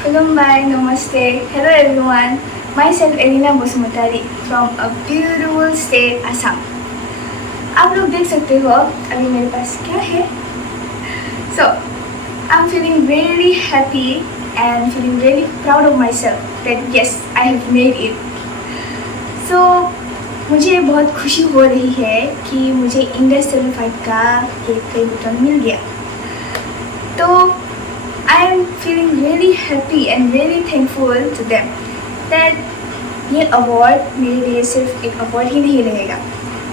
Khulumbai, Namaste. Hello everyone. Myself Elina Bosumutari from a beautiful state Assam. आप लोग देख सकते हो अभी मेरे पास क्या है. So I'm feeling really happy and feeling really proud of myself that yes I have made it. So मुझे बहुत खुशी हो रही है कि मुझे इंडस 5 का ये प्ले बटन मिल गया. तो I am feeling really happy and really thankful to them that ये अवार्ड मेरे लिए सिर्फ एक अवार्ड ही नहीं रहेगा.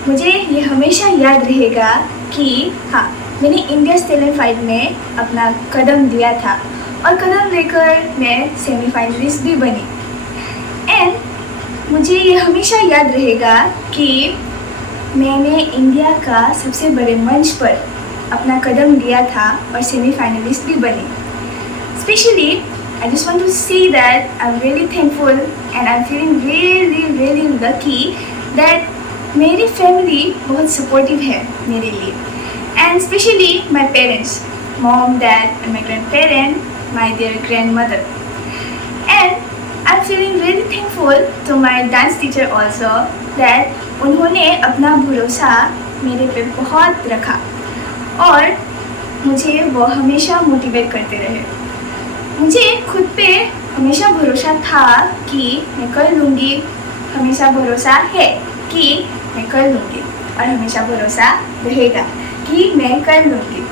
मुझे ये हमेशा याद रहेगा कि हाँ मैंने इंडियस टैलेंट फाइट में अपना कदम दिया था और कदम लेकर मैं सेमीफाइनलिस्ट भी बनी. एंड मुझे ये हमेशा याद रहेगा कि मैंने इंडिया का सबसे बड़े मंच पर अपना कदम दिया था और सेमीफाइनलिस्ट भी बनी. Especially, I just want to say that I'm really thankful and I'm feeling really lucky that मेरी family बहुत supportive है मेरे लिए. And especially my parents, mom, dad and my grandparent, my dear grandmother. And I'm feeling really thankful to my dance teacher also that उन्होंने अपना भरोसा मेरे पे बहुत रखा और मुझे वो हमेशा मोटिवेट करते रहे. मुझे खुद पे हमेशा भरोसा था कि मैं कर लूँगी, हमेशा भरोसा है कि मैं कर लूँगी और हमेशा भरोसा रहेगा कि मैं कर लूँगी.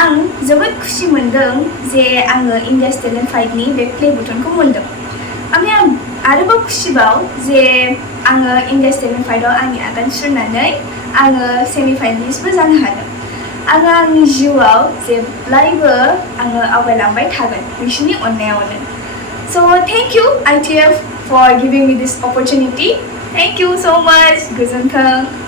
आं जोबोद खुसि मोनदों जे आङो इंडियास टैलेन्ट फाइटनि बे प्ले बटनखौ मोनदों. ओमफ्राय आं आरोबाव खुसिबाव जे आङो इंडियास टैलेन्ट फाइटआव आंनि आगान सुरनानै आङो सेमिफाइनालिस्टबो जानो हादों. आङो आंनि जिउआव जेब्लायबो आङो आवगायलांबाय थागोन नोंसोरनि अननायावनो. So thank you ITF for giving me this opportunity. Thank you so much. गोजोन्थों.